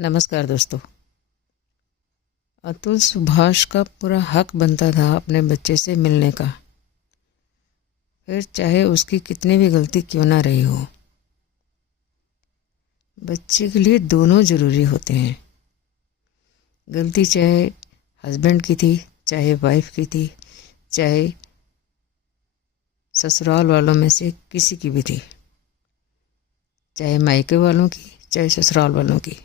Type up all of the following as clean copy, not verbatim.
नमस्कार दोस्तों। अतुल सुभाष का पूरा हक बनता था अपने बच्चे से मिलने का, फिर चाहे उसकी कितनी भी गलती क्यों ना रही हो। बच्चे के लिए दोनों ज़रूरी होते हैं। गलती चाहे हस्बैंड की थी, चाहे वाइफ की थी, चाहे ससुराल वालों में से किसी की भी थी, चाहे मायके वालों की, चाहे ससुराल वालों की।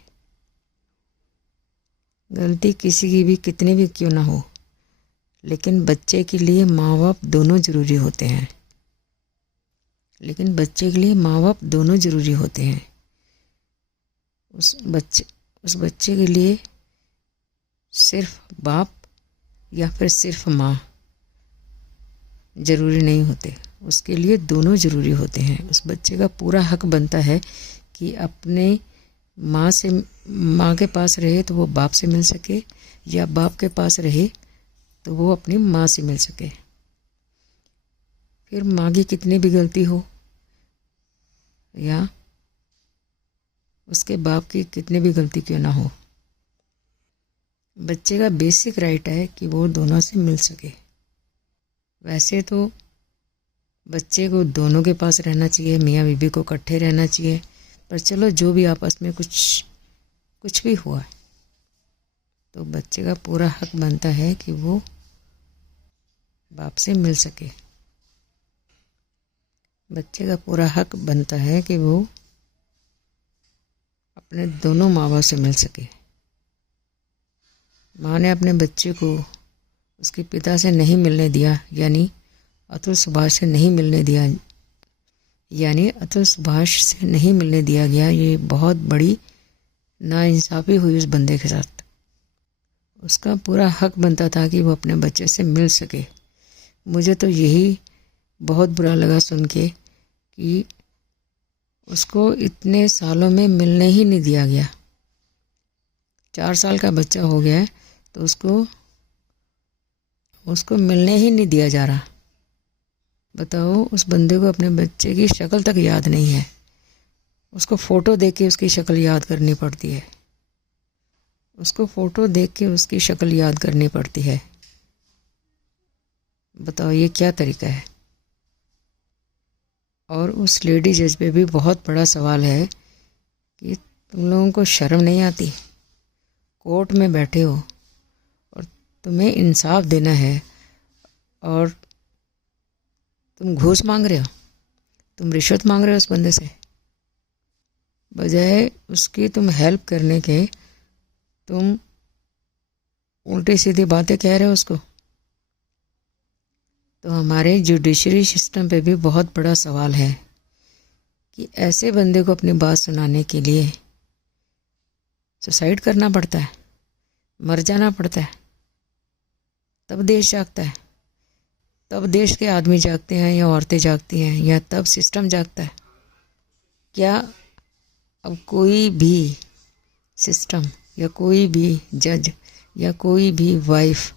गलती किसी की भी कितनी भी क्यों ना हो, लेकिन बच्चे के लिए माँ बाप दोनों ज़रूरी होते हैं। उस बच्चे के लिए सिर्फ बाप या फिर सिर्फ माँ ज़रूरी नहीं होते, उसके लिए दोनों ज़रूरी होते हैं। उस बच्चे का पूरा हक बनता है कि अपने माँ के पास रहे तो वो बाप से मिल सके, या बाप के पास रहे तो वो अपनी माँ से मिल सके। फिर माँ की कितनी भी गलती हो या उसके बाप की कितनी भी गलती क्यों ना हो, बच्चे का बेसिक राइट है कि वो दोनों से मिल सके। वैसे तो बच्चे को दोनों के पास रहना चाहिए, मियाँ बीवी को इकट्ठे रहना चाहिए, पर चलो जो भी आपस में कुछ भी हुआ तो बच्चे का पूरा हक बनता है कि वो बाप से मिल सके। बच्चे का पूरा हक बनता है कि वो अपने दोनों माँ बाप से मिल सके। माँ ने अपने बच्चे को उसके पिता से नहीं मिलने दिया, यानी अतुल सुभाष से नहीं मिलने दिया, गया। ये बहुत बड़ी नाइंसाफ़ी हुई उस बंदे के साथ। उसका पूरा हक बनता था कि वो अपने बच्चे से मिल सके। मुझे तो यही बहुत बुरा लगा सुन के कि उसको इतने सालों में मिलने ही नहीं दिया गया। 4 साल का बच्चा हो गया है तो उसको मिलने ही नहीं दिया जा रहा। बताओ, उस बंदे को अपने बच्चे की शक्ल तक याद नहीं है। उसको फ़ोटो देख के उसकी शक्ल याद करनी पड़ती है। बताओ ये क्या तरीका है। और उस लेडी जज पे भी बहुत बड़ा सवाल है कि तुम लोगों को शर्म नहीं आती। कोर्ट में बैठे हो और तुम्हें इंसाफ देना है और तुम घूस मांग रहे हो, तुम रिश्वत मांग रहे हो उस बंदे से। बजाय उसकी तुम हेल्प करने के तुम उल्टी सीधी बातें कह रहे हो उसको। तो हमारे जुडिशरी सिस्टम पे भी बहुत बड़ा सवाल है कि ऐसे बंदे को अपनी बात सुनाने के लिए सुसाइड करना पड़ता है, मर जाना पड़ता है, तब देश जागता है। तब देश के आदमी जागते हैं या औरतें जागती हैं, या तब सिस्टम जागता है। क्या अब कोई भी सिस्टम या कोई भी जज या कोई भी वाइफ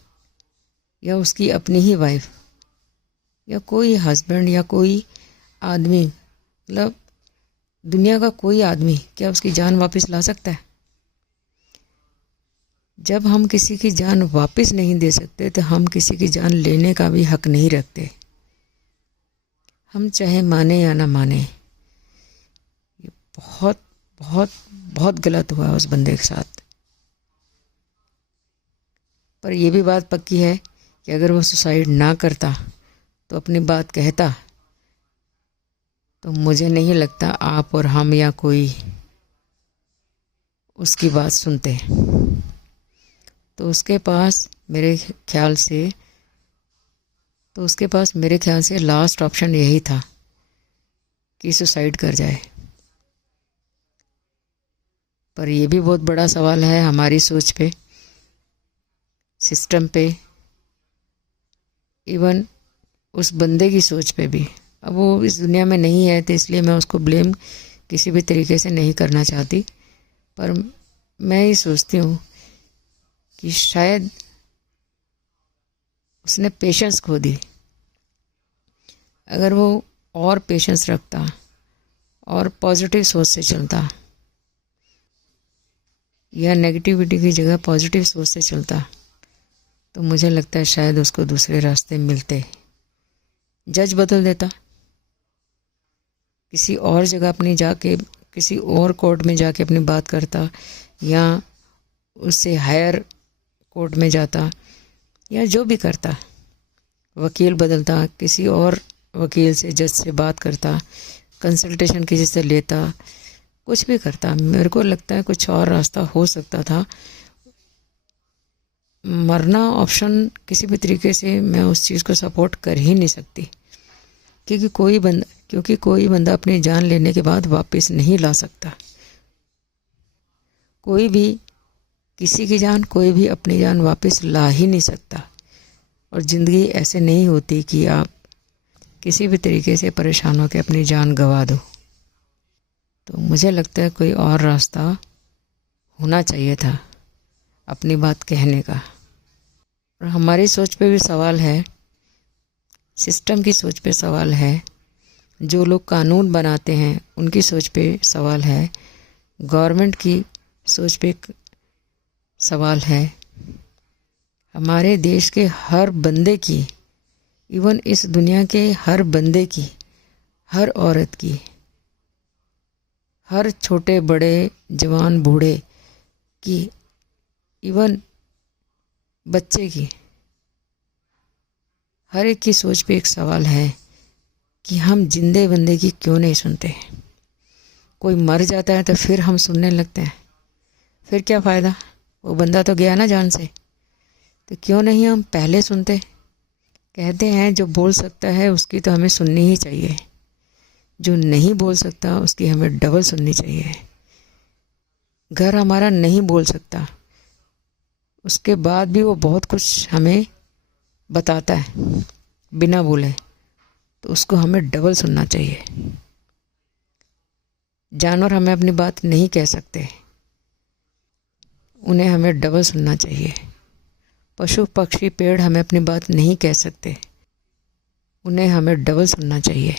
या उसकी अपनी ही वाइफ या कोई हस्बैंड या कोई आदमी, मतलब दुनिया का कोई आदमी, क्या उसकी जान वापस ला सकता है? जब हम किसी की जान वापस नहीं दे सकते तो हम किसी की जान लेने का भी हक नहीं रखते। हम चाहे माने या ना माने, ये बहुत बहुत बहुत गलत हुआ उस बंदे के साथ। पर यह भी बात पक्की है कि अगर वो सुसाइड ना करता तो अपनी बात कहता, तो मुझे नहीं लगता आप और हम या कोई उसकी बात सुनते। तो उसके पास मेरे ख्याल से लास्ट ऑप्शन यही था कि सुसाइड कर जाए। पर यह भी बहुत बड़ा सवाल है हमारी सोच पे, सिस्टम पे, इवन उस बंदे की सोच पे भी। अब वो इस दुनिया में नहीं है तो इसलिए मैं उसको ब्लेम किसी भी तरीके से नहीं करना चाहती, पर मैं ये सोचती हूँ कि शायद उसने पेशेंस खो दी। अगर वो और पेशेंस रखता और पॉजिटिव सोच से चलता, या नेगेटिविटी की जगह पॉजिटिव सोच से चलता तो मुझे लगता है शायद उसको दूसरे रास्ते मिलते। जज बदल देता, किसी और जगह अपनी जाके किसी और कोर्ट में जाके अपनी बात करता, या उससे हायर कोर्ट में जाता, या जो भी करता, वकील बदलता, किसी और वकील से जज से बात करता, कंसल्टेशन किसी से लेता, कुछ भी करता। मेरे को लगता है कुछ और रास्ता हो सकता था। मरना ऑप्शन किसी भी तरीके से मैं उस चीज़ को सपोर्ट कर ही नहीं सकती, क्योंकि कोई बंदा अपनी जान लेने के बाद वापस नहीं ला सकता। कोई भी किसी की जान, कोई भी अपनी जान वापस ला ही नहीं सकता। और ज़िंदगी ऐसे नहीं होती कि आप किसी भी तरीके से परेशान होकर अपनी जान गंवा दो। तो मुझे लगता है कोई और रास्ता होना चाहिए था अपनी बात कहने का। और हमारी सोच पे भी सवाल है, सिस्टम की सोच पे सवाल है, जो लोग कानून बनाते हैं उनकी सोच पे सवाल है, गवर्नमेंट की सोच पे सवाल है, हमारे देश के हर बंदे की, इवन इस दुनिया के हर बंदे की, हर औरत की, हर छोटे बड़े जवान बूढ़े की, इवन बच्चे की, हर एक की सोच पे एक सवाल है कि हम जिंदे बंदे की क्यों नहीं सुनते। कोई मर जाता है तो फिर हम सुनने लगते हैं, फिर क्या फ़ायदा, वो बंदा तो गया ना जान से। तो क्यों नहीं हम पहले सुनते। कहते हैं जो बोल सकता है उसकी तो हमें सुननी ही चाहिए, जो नहीं बोल सकता उसकी हमें डबल सुननी चाहिए। घर हमारा नहीं बोल सकता, उसके बाद भी वो बहुत कुछ हमें बताता है बिना बोले, तो उसको हमें डबल सुनना चाहिए। जानवर हमें अपनी बात नहीं कह सकते, उन्हें हमें डबल सुनना चाहिए। पशु पक्षी पेड़ हमें अपनी बात नहीं कह सकते, उन्हें हमें डबल सुनना चाहिए।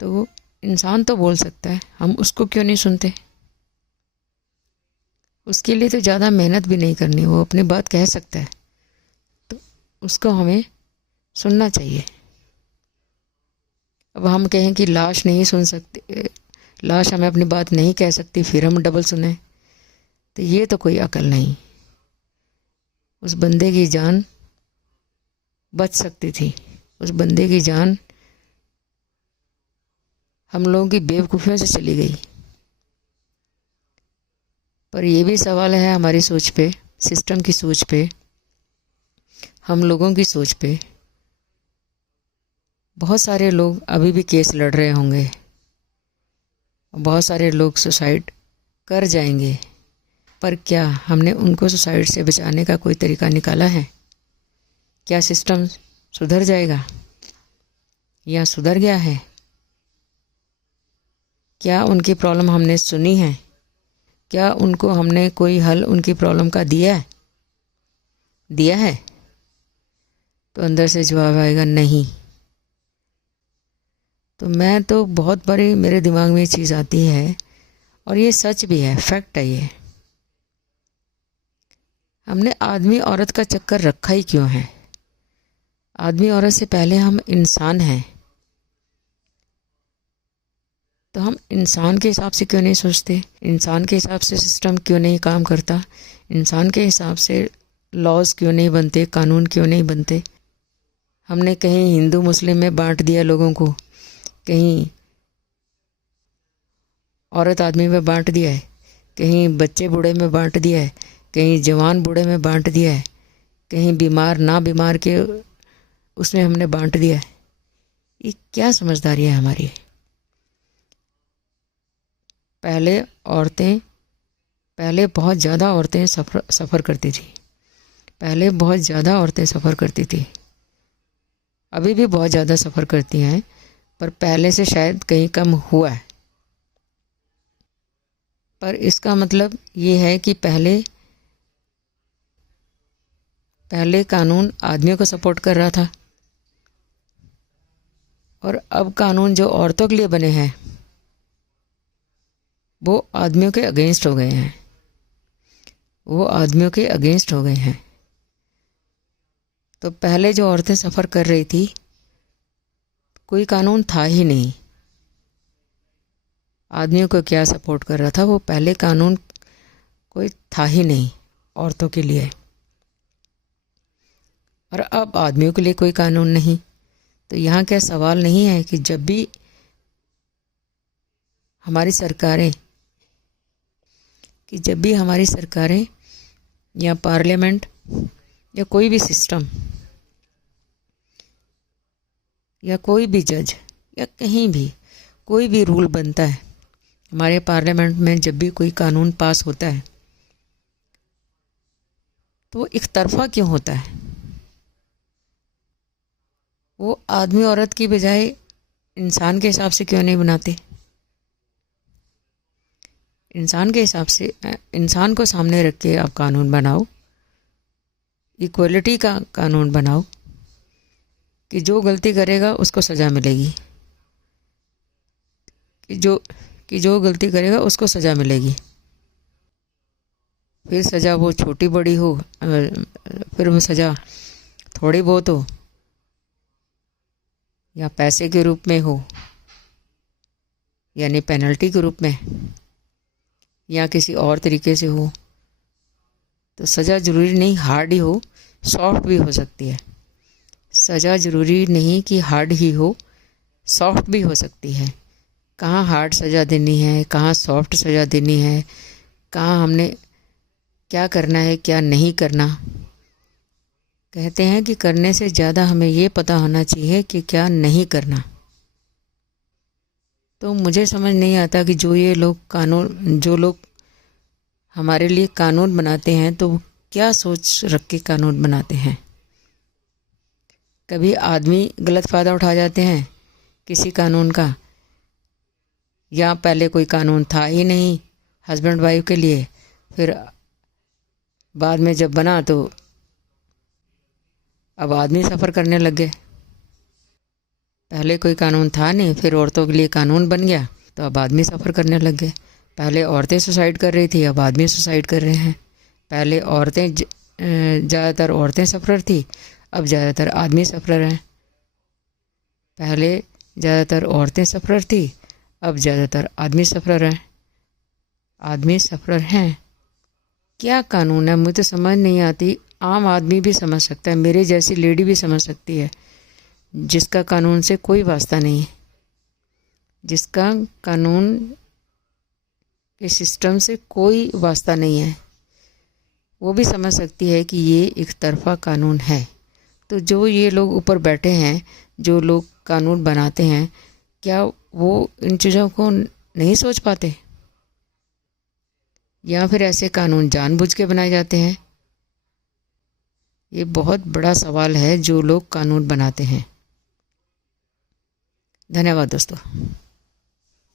तो इंसान तो बोल सकता है, हम उसको क्यों नहीं सुनते। उसके लिए तो ज़्यादा मेहनत भी नहीं करनी, वो अपनी बात कह सकता है, तो उसको हमें सुनना चाहिए। अब हम कहें कि लाश नहीं सुन सकती, लाश हमें अपनी बात नहीं कह सकती, फिर हम डबल सुने, तो ये तो कोई अकल नहीं। उस बंदे की जान बच सकती थी, उस बंदे की जान हम लोगों की बेवकूफ़ियों से चली गई। पर यह भी सवाल है हमारी सोच पे, सिस्टम की सोच पे, हम लोगों की सोच पे। बहुत सारे लोग अभी भी केस लड़ रहे होंगे, बहुत सारे लोग सुसाइड कर जाएंगे, पर क्या हमने उनको सुसाइड से बचाने का कोई तरीका निकाला है? क्या सिस्टम सुधर जाएगा या सुधर गया है? क्या उनकी प्रॉब्लम हमने सुनी है? क्या उनको हमने कोई हल उनकी प्रॉब्लम का दिया है? तो अंदर से जवाब आएगा नहीं। तो मैं तो बहुत बड़ी मेरे दिमाग में ये चीज़ आती है, और ये सच भी है, फैक्ट है ये। हमने आदमी औरत का चक्कर रखा ही क्यों है? आदमी औरत से पहले हम इंसान हैं, तो हम इंसान के हिसाब से क्यों नहीं सोचते? इंसान के हिसाब से सिस्टम क्यों नहीं काम करता? इंसान के हिसाब से लॉज क्यों नहीं बनते, कानून क्यों नहीं बनते? हमने कहीं हिंदू मुस्लिम में बांट दिया लोगों को, कहीं औरत आदमी में बांट दिया है, कहीं बच्चे बूढ़े में बांट दिया है, कहीं जवान बूढ़े में बांट दिया है, कहीं बीमार ना बीमार के उसमें हमने बांट दिया है। ये क्या समझदारी है हमारी? पहले बहुत ज़्यादा औरतें सफ़र करती थी, पहले बहुत ज़्यादा औरतें सफ़र करती थी, अभी भी बहुत ज़्यादा सफ़र करती हैं, पर पहले से शायद कहीं कम हुआ है। पर इसका मतलब ये है कि पहले कानून आदमियों को सपोर्ट कर रहा था, और अब कानून जो औरतों के लिए बने हैं वो आदमियों के अगेंस्ट हो गए हैं। वो आदमियों के अगेंस्ट हो गए हैं। तो पहले जो औरतें सफ़र कर रही थी, कोई कानून था ही नहीं। आदमियों को क्या सपोर्ट कर रहा था, वो पहले कानून कोई था ही नहीं औरतों के लिए। और अब आदमियों के लिए कोई कानून नहीं। तो यहाँ क्या सवाल नहीं है कि जब भी हमारी सरकारें या पार्लियामेंट या कोई भी सिस्टम या कोई भी जज या कहीं भी कोई भी रूल बनता है, हमारे पार्लियामेंट में जब भी कोई कानून पास होता है तो एक तरफा क्यों होता है? वो आदमी औरत की बजाय इंसान के हिसाब से क्यों नहीं बनाते? इंसान के हिसाब से, इंसान को सामने रख के आप कानून बनाओ, इक्वलिटी का कानून बनाओ कि जो गलती करेगा उसको सज़ा मिलेगी, कि जो गलती करेगा उसको सज़ा मिलेगी। फिर सज़ा वो छोटी बड़ी हो, फिर वो सज़ा थोड़ी बहुत हो या पैसे के रूप में हो, यानी पेनल्टी के रूप में, या किसी और तरीके से हो। तो सज़ा ज़रूरी नहीं हार्ड ही हो, सॉफ्ट भी हो सकती है। सज़ा ज़रूरी नहीं कि हार्ड ही हो, सॉफ्ट भी हो सकती है। कहाँ हार्ड सज़ा देनी है, कहाँ सॉफ्ट सज़ा देनी है, कहाँ हमने क्या करना है क्या नहीं करना। कहते हैं कि करने से ज़्यादा हमें ये पता होना चाहिए कि क्या नहीं करना। तो मुझे समझ नहीं आता कि जो लोग हमारे लिए कानून बनाते हैं तो वो क्या सोच रख के कानून बनाते हैं। कभी आदमी गलत फ़ायदा उठा जाते हैं किसी कानून का, या पहले कोई कानून था ही नहीं हस्बैंड वाइफ के लिए, फिर बाद में जब बना तो अब आदमी सफ़र करने लग गए। पहले कोई कानून था नहीं, फिर औरतों के लिए कानून बन गया तो अब आदमी सफ़र करने लग गए। पहले औरतें सुसाइड कर रही थी, अब आदमी सुसाइड कर रहे हैं। पहले ज़्यादातर औरतें सफ़रर थी, अब ज़्यादातर आदमी सफ़रर हैं। पहले ज़्यादातर औरतें सफ़रर थी, अब ज़्यादातर आदमी सफ़रर हैं। क्या कानून है मुझे समझ नहीं आती। आम आदमी भी समझ सकता है, मेरे जैसी लेडी भी समझ सकती है, जिसका कानून से कोई वास्ता नहीं है, जिसका कानून के सिस्टम से कोई वास्ता नहीं है, वो भी समझ सकती है कि ये एक तरफा कानून है। तो जो ये लोग ऊपर बैठे हैं, जो लोग कानून बनाते हैं, क्या वो इन चीज़ों को नहीं सोच पाते, या फिर ऐसे कानून जानबूझ के बनाए जाते हैं? ये बहुत बड़ा सवाल है जो लोग कानून बनाते हैं। धन्यवाद दोस्तों।